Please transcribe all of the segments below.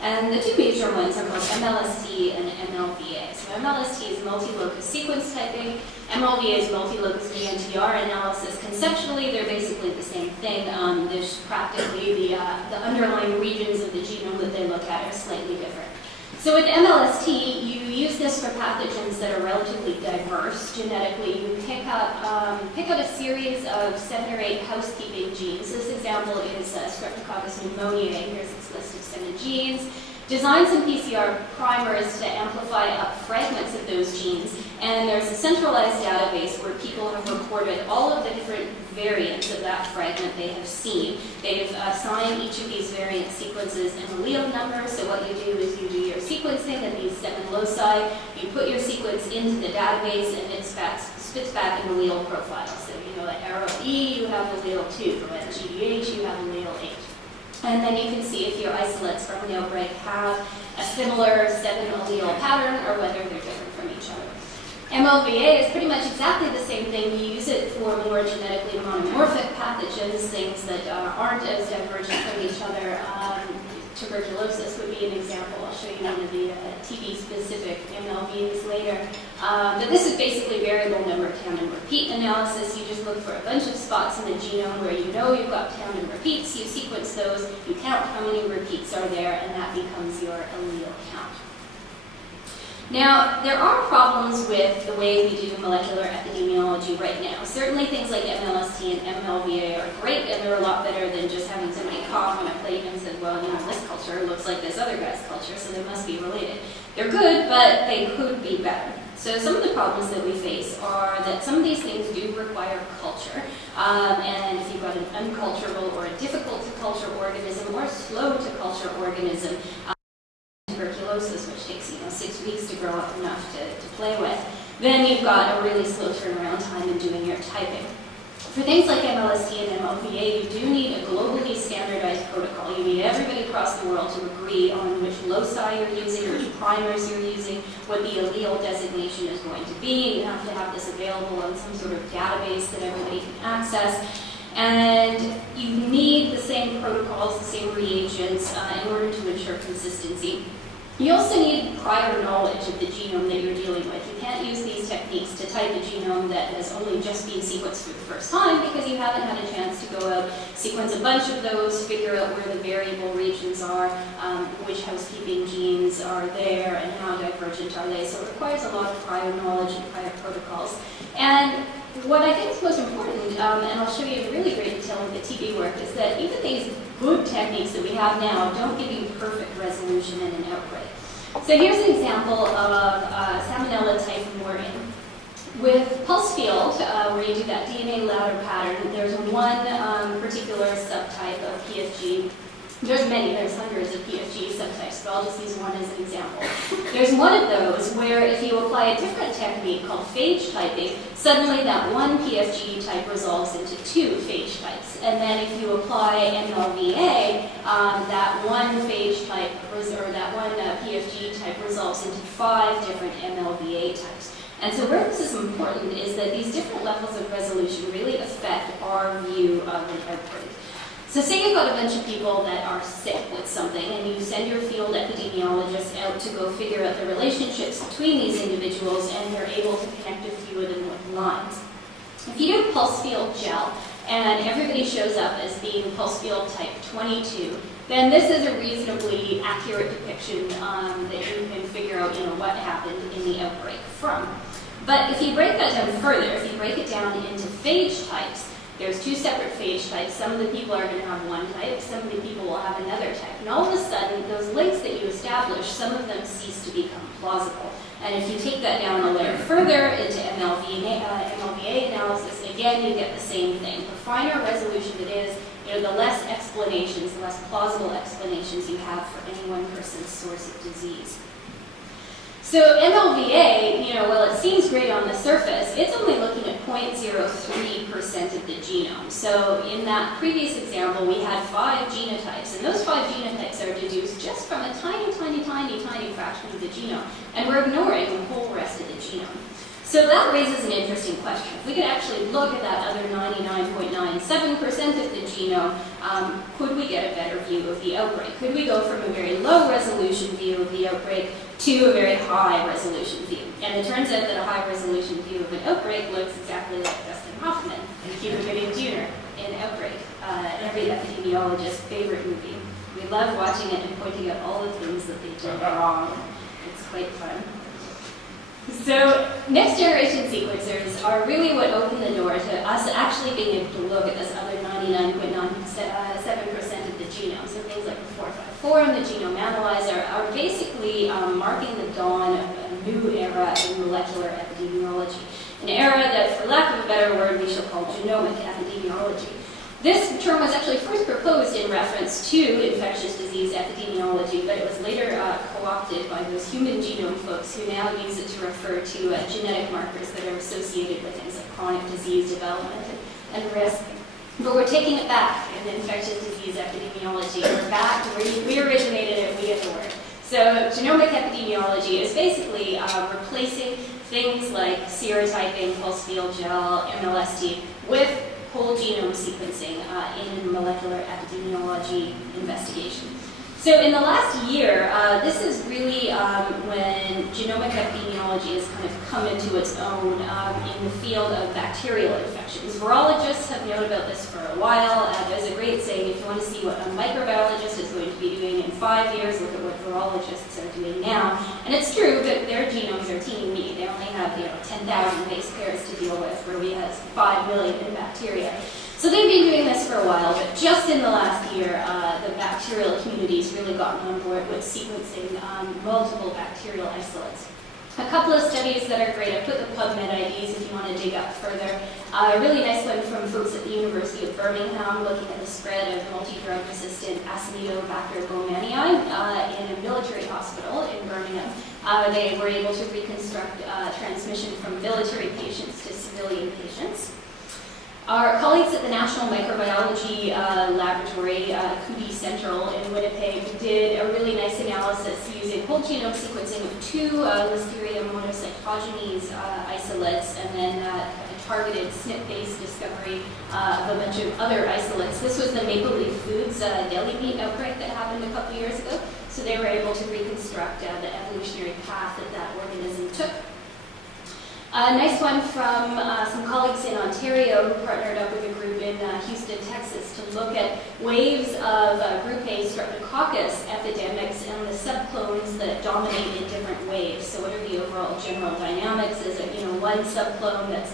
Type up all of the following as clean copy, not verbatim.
And the two major ones are called MLST and MLVA. So MLST is multi-locus sequence typing. MLVA is multi-locus VNTR analysis. Conceptually, they're basically the same thing. There's practically the underlying regions of the genome that they look at are slightly different. So with MLST, you use this for pathogens that are relatively diverse genetically. You pick out a series of 7 or 8 housekeeping genes. This example is Streptococcus pneumoniae. Here's its list of 7 genes. Design some PCR primers to amplify up fragments of those genes, and there's a centralized database where people have recorded all of the different variants of that fragment they have seen. They've assigned each of these variant sequences an allele number, so what you do is you do your sequencing at these 7 loci, you put your sequence into the database, and it spits back an allele profile. So at arrow E, you have allele 2, from at GDH, you have allele 8. And then you can see if your isolates from an outbreak have a similar 7 allele pattern or whether they're different from each other. MLVA is pretty much exactly the same thing. You use it for more genetically monomorphic pathogens, things that aren't as divergent from each other. Tuberculosis would be an example. I'll show you one of the TB-specific MLVs later. But this is basically variable number tandem repeat analysis. You just look for a bunch of spots in the genome where you know you've got tandem repeats. You sequence those, you count how many repeats are there, and that becomes your allele count. Now, there are problems with the way we do molecular epidemiology right now. Certainly things like MLST and MLVA are great, and they're a lot better than just having somebody cough on a plate and say, well, this culture looks like this other guy's culture, so they must be related. They're good, but they could be better. So some of the problems that we face are that some of these things do require culture. And if you've got an unculturable or a difficult to culture organism or a slow to culture organism, tuberculosis, which takes 6 weeks to grow up enough to play with, then you've got a really slow turnaround time in doing your typing. For things like MLST and MLVA, you do need a globally standardized protocol. You need everybody across the world to agree on which loci you're using, which primers you're using, what the allele designation is going to be. You have to have this available on some sort of database that everybody can access. And you need the same protocols, the same reagents in order to ensure consistency. You also need prior knowledge of the genome that you're dealing with. You can't use these techniques to type a genome that has only just been sequenced for the first time because you haven't had a chance to go out, sequence a bunch of those, figure out where the variable regions are, which housekeeping genes are there, and how divergent are they. So it requires a lot of prior knowledge and prior protocols. And what I think is most important, and I'll show you in really great detail with the TB work, is that even these good techniques that we have now don't give you perfect resolution in an outbreak. So here's an example of Salmonella typhimurium. With pulse field, where you do that DNA ladder pattern, there's one particular subtype of PFG. There's many, there's hundreds of PFG subtypes, but I'll just use one as an example. There's one of those where if you apply a different technique called phage typing, suddenly that one PFG type resolves into 2 phage types. And then if you apply MLVA, that one phage type, or that one PFG type resolves into 5 different MLVA types. And so where this is important is that these different levels of resolution really affect our view of an outbreak. So say you've got a bunch of people that are sick with something and you send your field epidemiologists out to go figure out the relationships between these individuals, and you're able to connect a few of them with lines. If you do pulse field gel and everybody shows up as being pulse field type 22, then this is a reasonably accurate depiction that you can figure out what happened in the outbreak from. But if you break that down further, if you break it down into phage types, there's 2 separate phage types. Some of the people are going to have one type, some of the people will have another type. And all of a sudden, those links that you establish, some of them cease to become plausible. And if you take that down a layer further into MLVA analysis, again, you get the same thing. The finer resolution it is, the less explanations, the less plausible explanations you have for any one person's source of disease. So MLVA, while it seems great on the surface, it's only looking at 0.03% of the genome. So in that previous example, we had 5 genotypes, and those 5 genotypes are deduced just from a tiny, tiny, tiny, tiny fraction of the genome, and we're ignoring the whole rest of the genome. So that raises an interesting question. If we could actually look at that other 99.97% of the genome, could we get a better view of the outbreak? Could we go from a very low resolution view of the outbreak to a very high resolution view? And it turns out that a high resolution view of an outbreak looks exactly like Dustin Hoffman and Cuba Gooding Jr. in Outbreak, every epidemiologist's favorite movie. We love watching it and pointing out all the things that they did wrong. It's quite fun. So next generation sequencers are really what opened the door to us actually being able to look at this other 99.97% of the genome. So things like the 454 and the genome analyzer are basically marking the dawn of a new era in molecular epidemiology. An era that, for lack of a better word, we shall call genomic epidemiology. This term was actually first proposed in reference to infectious disease epidemiology, but it was later co-opted by those human genome folks who now use it to refer to genetic markers that are associated with things like chronic disease development and risk. But we're taking it back in infectious disease epidemiology. We're back, we originated it, we get the word. So genomic epidemiology is basically replacing things like serotyping, pulse field gel, MLST with whole genome sequencing in molecular epidemiology investigation. So in the last year, this is really when genomic epidemiology has kind of come into its own in the field of bacterial infections. Virologists have known about this for a while. There's a great saying, if you want to see what a microbiologist is going to be doing in 5 years, look at what virologists are doing now. And it's true that their genomes are teeny-weeny. They only have 10,000 base pairs to deal with, where we have 5 million in bacteria. So they've been doing this for a while, but just in the last year, the bacterial community's really gotten on board with sequencing multiple bacterial isolates. A couple of studies that are great. I put the PubMed IDs if you want to dig up further. A really nice one from folks at the University of Birmingham looking at the spread of multi-drug resistant Acinetobacter baumannii in a military hospital in Birmingham. They were able to reconstruct transmission from military patients to civilian patients. Our colleagues at the National Microbiology Laboratory, Coody Central in Winnipeg, did a really nice analysis using whole genome sequencing of 2 Listeria monocytogenes isolates and then a targeted SNP-based discovery of a bunch of other isolates. This was the Maple Leaf Foods deli meat outbreak that happened a couple years ago, so they were able to reconstruct the evolutionary path that that organism took. A nice one from some colleagues in Ontario who partnered up with a group in Houston, Texas to look at waves of Group A streptococcus epidemics and the subclones that dominate in different waves. So what are the overall general dynamics? Is it one subclone that's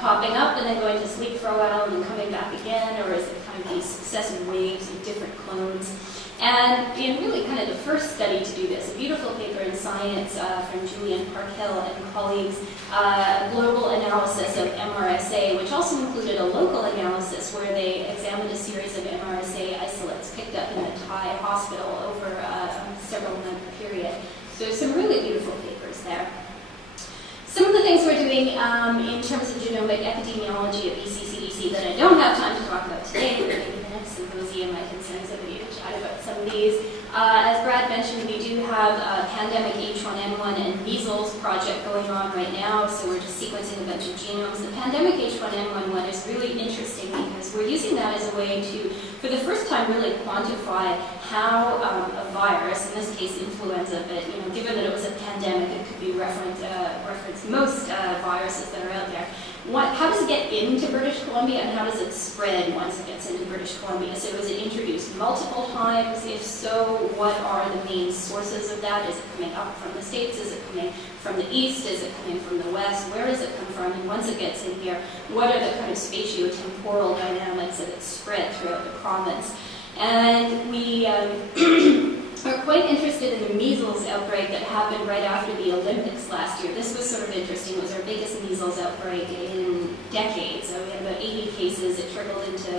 popping up and then going to sleep for a while and then coming back again, or is it kind of these successive waves of different clones? And in really kind of the first study to do this, a beautiful paper in Science from Julian Parkhill and colleagues, a global analysis of MRSA, which also included a local analysis where they examined a series of MRSA isolates picked up in a Thai hospital over a several-month period. So some really beautiful papers there. Some of the things we're doing in terms of genomic epidemiology at BCCDC that I don't have time to talk about today, but maybe the next symposium I can send somebody to chat about some of these. As Brad mentioned, we do have a pandemic H1N1 and measles project going on right now, so we're just sequencing a bunch of genomes. The pandemic H1N1 one is really interesting because we're using that as a way to, for the first time, really quantify how a virus, in this case influenza, but given that it was a pandemic, it could be reference most viruses that are out there. How does it get into British Columbia and how does it spread once it gets into British Columbia? So is it introduced multiple times? If so, what are the main sources of that? Is it coming up from the States? Is it coming from the East? Is it coming from the West? Where does it come from? And once it gets in here, what are the kind of spatio-temporal dynamics that it's spread throughout the province? And we are quite interested in the measles outbreak that happened right after the Olympics last year. This was sort of interesting. It was our biggest measles outbreak in decades. So we had about 80 cases. It trickled into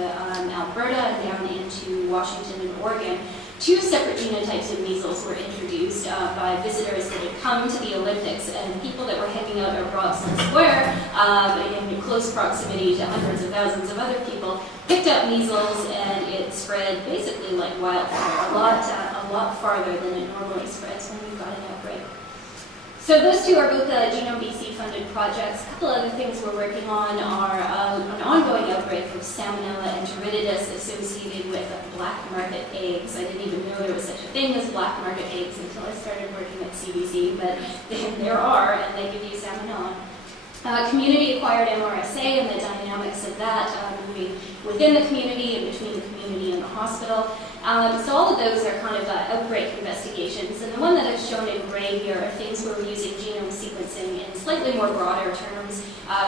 Alberta and down into Washington and Oregon. 2 separate genotypes of measles were introduced by visitors that had come to the Olympics, and people that were hanging out at Robson Square in close proximity to hundreds of thousands of other people picked up measles, and it spread basically like wildfire, a lot farther than it normally spreads when we've got an outbreak. So those two are both Genome BC funded projects. A couple other things we're working on are an ongoing outbreak of salmonella enteritidis associated with black market eggs. I didn't even know there was such a thing as black market eggs until I started working at CBC, but there are, and they give you salmonella. Community-acquired MRSA and the dynamics of that, moving within the community and between the community and the hospital. So all of those are kind of outbreak investigations. And the one that I've shown in gray here are things where we're using genome sequencing in slightly more broader terms.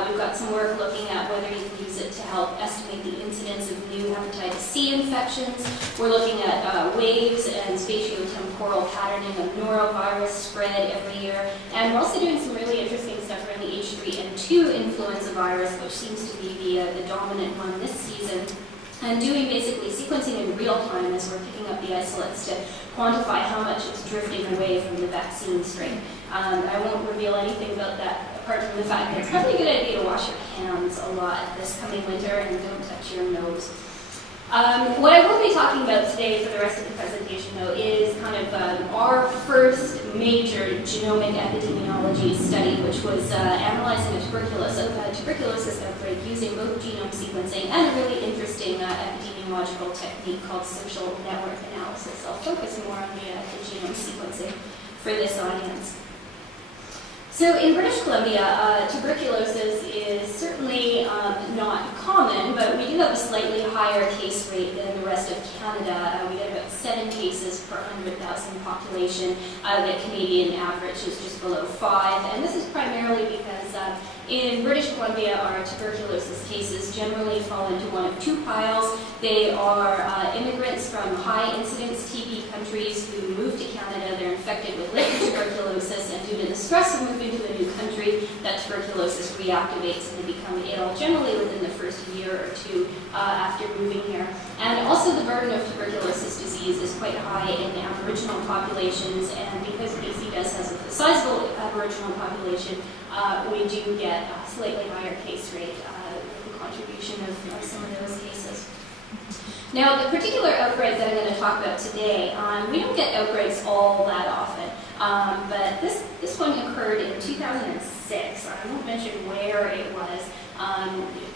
We've got some work looking at whether you can use it to help estimate the incidence of new hepatitis C infections. We're looking at waves and spatiotemporal patterning of norovirus spread every year. And we're also doing some really interesting stuff around the H3N2 influenza virus, which seems to be the dominant one this season. And doing basically sequencing in real time as we're picking up the isolates to quantify how much it's drifting away from the vaccine strain. I won't reveal anything about that apart from the fact that it's probably a good idea to wash your hands a lot this coming winter and don't touch your nose. What I will be talking about today for the rest of the presentation, though, is kind of our first major genomic epidemiology study, which was analyzing a tuberculosis outbreak using both genome sequencing and a really interesting epidemiological technique called social network analysis. I'll focus more on the genome sequencing for this audience. So in British Columbia, tuberculosis is certainly not common, but we do have a slightly higher case rate than the rest of Canada. We get about 7 cases per 100,000 population. The Canadian average is just below 5, and this is primarily because in British Columbia, our tuberculosis cases generally fall into one of 2 piles. They are immigrants from high-incidence TB countries who move to Canada. They're infected with latent tuberculosis, and due to the stress of moving to a new country, that tuberculosis reactivates and they become ill, generally within the first year or 2 after moving here. And also the burden of tuberculosis disease is quite high in Aboriginal populations, and because BC does has a sizable Aboriginal population, we do get a slightly higher case rate with the contribution of some of those cases. Now, the particular outbreak that I'm going to talk about today, we don't get outbreaks all that often, but this one occurred in 2006. I won't mention where it was.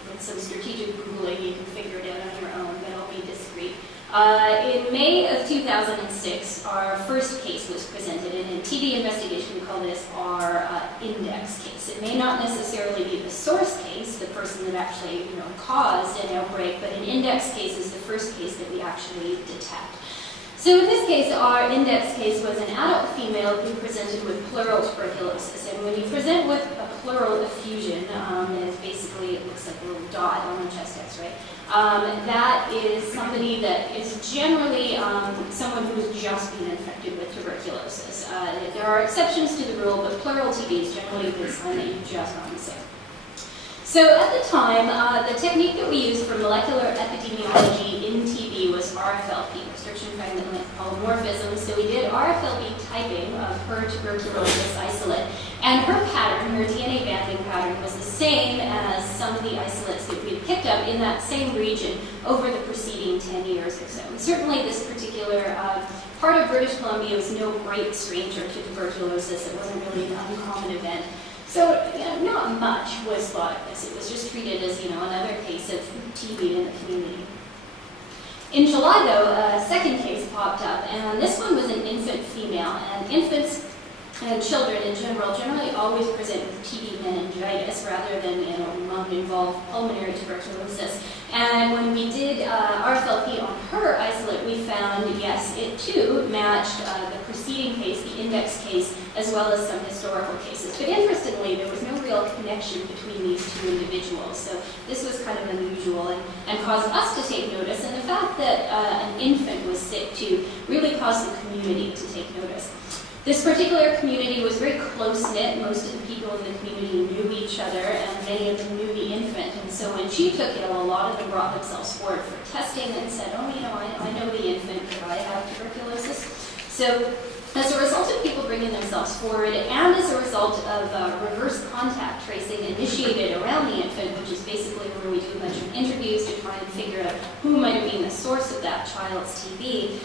With some strategic Googling, you can figure it out on your own, but I'll be discreet. In May of 2006, our first case was presented, and in TB investigation, we call this our index case. It may not necessarily be the source case, the person that actually caused an outbreak, but an index case is the first case that we actually detect. So in this case, our index case was an adult female who presented with pleural tuberculosis. And when you present with a pleural effusion, it's basically, it looks like a little dot on the chest X-ray. That is somebody that is generally someone who has just been infected with tuberculosis. There are exceptions to the rule, but pleural TB is generally a good sign that you've just gotten sick. So at the time, the technique that we used for molecular epidemiology in TB was RFLP, restriction fragment length polymorphism. So we did RFLP typing of her tuberculosis isolate, and her pattern, her DNA banding pattern, was the same as some of the isolates that we had picked up in that same region over the preceding 10 years or so. And certainly this particular part of British Columbia was no great stranger to tuberculosis. It wasn't really an uncommon event. So, not much was thought of this. It was just treated as, another case of TB in the community. In July, though, a second case popped up, and this one was an infant female. And infants and children in general generally always present with TB meningitis rather than, lung-involved pulmonary tuberculosis. And when we did RFLP on her isolate, we found, yes, it too matched the preceding case, the index case, as well as some historical cases. But interestingly, there was no real connection between these 2 individuals. So this was kind of unusual and caused us to take notice. And the fact that an infant was sick too really caused the community to take notice. This particular community was very close-knit. Most of the people in the community knew each other, and many of them knew the infant. And so when she took ill, a lot of them brought themselves forward for testing and said, I know the infant, but I have tuberculosis. So as a result of people bringing themselves forward, and as a result of reverse contact tracing initiated around the infant, which is basically where we do a bunch of interviews to try and figure out who might have been the source of that child's TB,